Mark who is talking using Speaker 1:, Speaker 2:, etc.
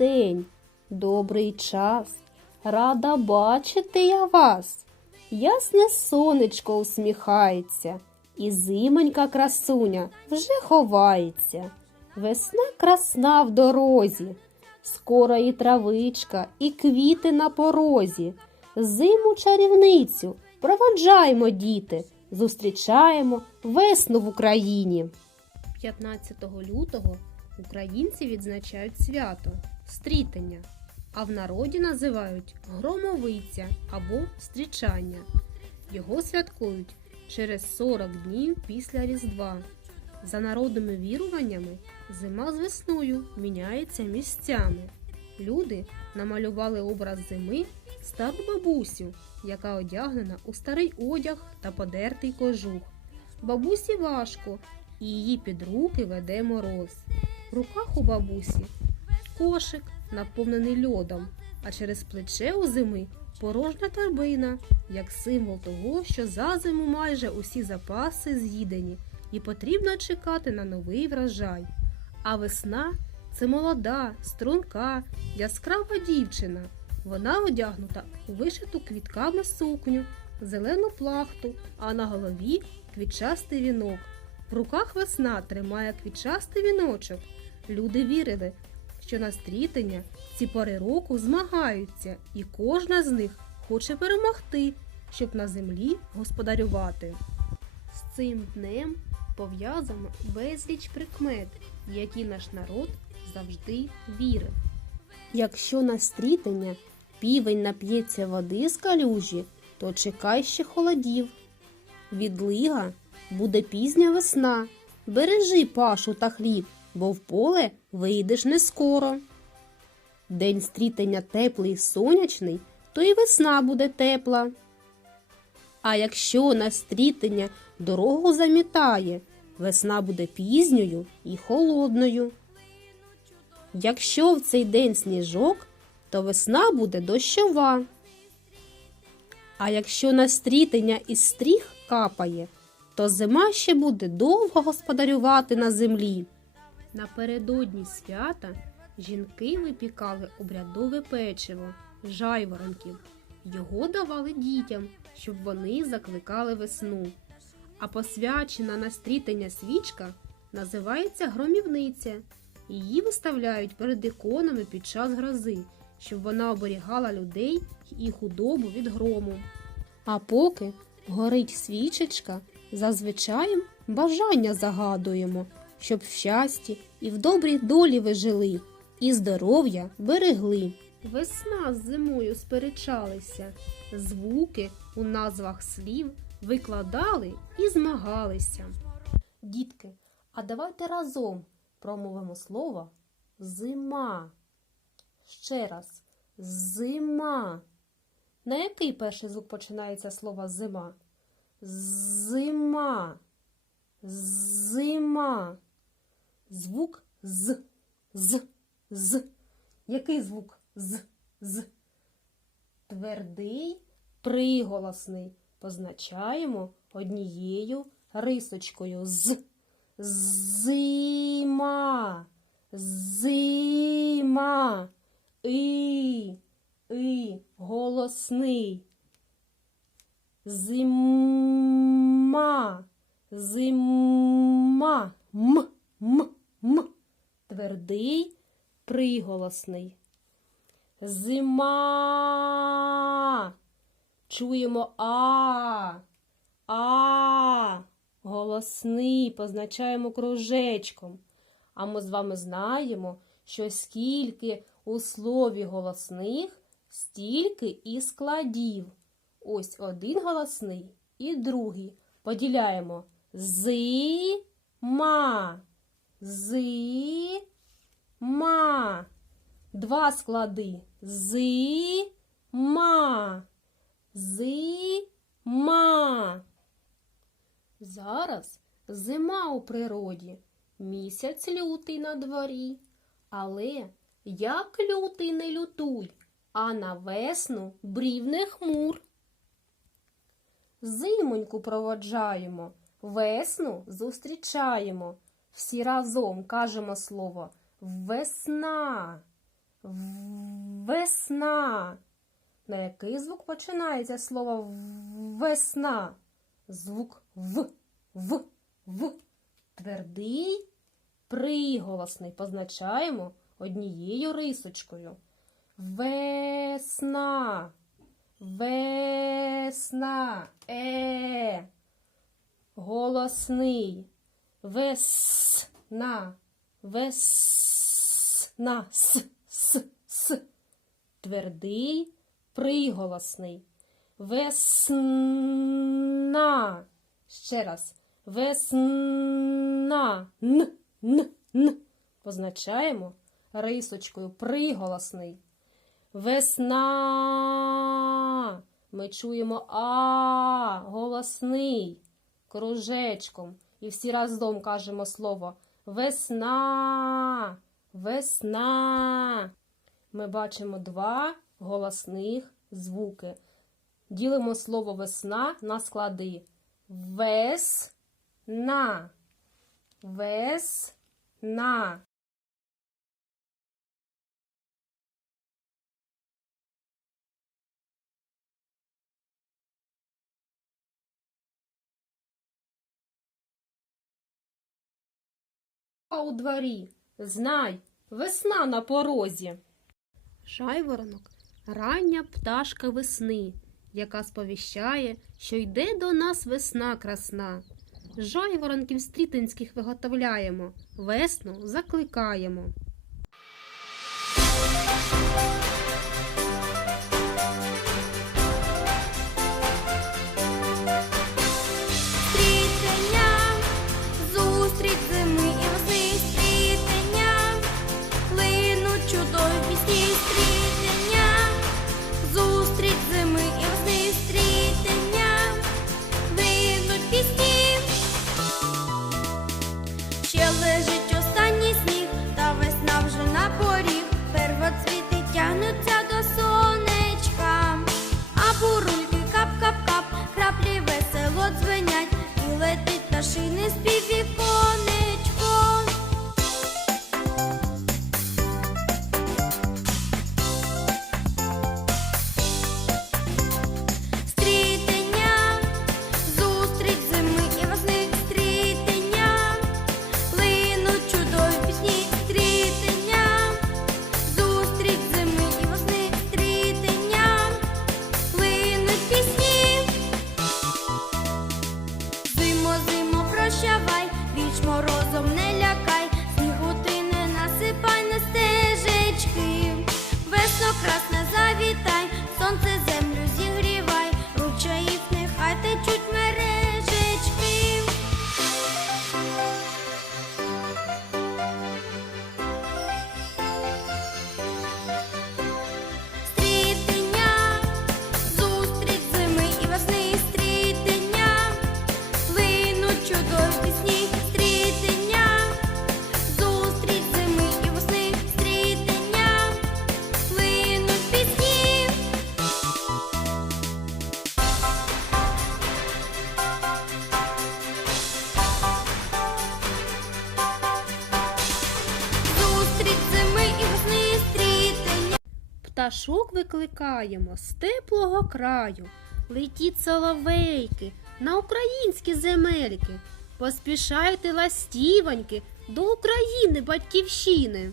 Speaker 1: День, добрий час. Рада бачити я вас. Ясне сонечко усміхається, і зимонька красуня вже ховається. Весна красна в дорозі, скоро і травичка, і квіти на порозі. Зиму чарівницю проводжаймо, діти, зустрічаємо весну в Україні. 15 лютого українці відзначають свято стрітення, а в народі називають громовиця або стрічання. Його святкують через 40 днів після Різдва. За народними віруваннями, зима з весною міняється місцями. Люди намалювали образ зими стару бабусю, яка одягнена у старий одяг та подертий кожух. Бабусі важко, і її під руки веде мороз. В руках у бабусі кошик, наповнений льодом, а через плече у зими порожня торбина, як символ того, що за зиму майже усі запаси з'їдені і потрібно чекати на новий врожай. А весна це молода, струнка, яскрава дівчина. Вона одягнута у вишиту квітками сукню, зелену плахту, а на голові квітчастий вінок. В руках весна тримає квітчастий віночок. Люди вірили, що на стрітення ці пори року змагаються, і кожна з них хоче перемогти, щоб на землі господарювати. З цим днем пов'язано безліч прикмет, які наш народ завжди вірив. Якщо на стрітення півень нап'ється води з калюжі, то чекай ще холодів. Відлига буде пізня весна. Бережи пашу та хліб, бо в поле вийдеш не скоро. День стрітення теплий і сонячний, то і весна буде тепла. А якщо на стрітення дорогу замітає, весна буде пізньою і холодною. Якщо в цей день сніжок, то весна буде дощова. А якщо на стрітення із стріх капає, то зима ще буде довго господарювати на землі. Напередодні свята жінки випікали обрядове печиво жайворонків. Його давали дітям, щоб вони закликали весну. А посвячена на стрітення свічка називається громівниця. Її виставляють перед іконами під час грози, щоб вона оберігала людей і худобу від грому. А поки горить свічечка, зазвичай бажання загадуємо, щоб в щасті і в добрій долі ви жили, і здоров'я берегли. Весна з зимою сперечалися, звуки у назвах слів викладали і змагалися. Дітки, а давайте разом промовимо слово зима. Ще раз зима. На який перший звук починається слово зима? Зима. Зима. Звук з. З. З. Який звук з? З. Твердий приголосний. Позначаємо однією рисочкою з. Зима. Зима. І. І. Голосний. Зима. Зима. М. М. М. Твердий приголосний. Зима. Чуємо а. А. Голосний позначаємо кружечком. А ми з вами знаємо, що скільки у слові голосних, стільки і складів. Ось один голосний і другий. Поділяємо зима. Зима. Два склади. Зима. Зима. Зараз зима у природі, місяць лютий на дворі. Але як лютий не лютуй, а на весну брів не хмур. Зимоньку проводжаємо, весну зустрічаємо. Всі разом кажемо слово Весна. Весна. На який звук починається слово весна? Звук В. В. В. Твердий приголосний позначаємо однією рисочкою. Весна. Весна. Е. Голосний. Весна. Весна. С. С. С. Твердий приголосний. Весна. Ще раз. Весна. Н. Н. Н. Позначаємо рисочкою приголосний. Весна. Ми чуємо А, голосний, кружечком. І всі разом кажемо слово весна. Весна. Ми бачимо два голосних звуки. Ділимо слово весна на склади. Весна. Весна. А у дворі, знай, весна на порозі. Жайворонок рання пташка весни, яка сповіщає, що йде до нас весна красна. Жайворонків стрітинських виготовляємо, весну закликаємо.
Speaker 2: Прощавай, віч морозом не лякай, снігу ти не насипай на стежечки. Весно красне
Speaker 1: Пташок викликаємо з теплого краю. Летіть соловейки на українські земельки. Поспішайте ластівоньки до України батьківщини.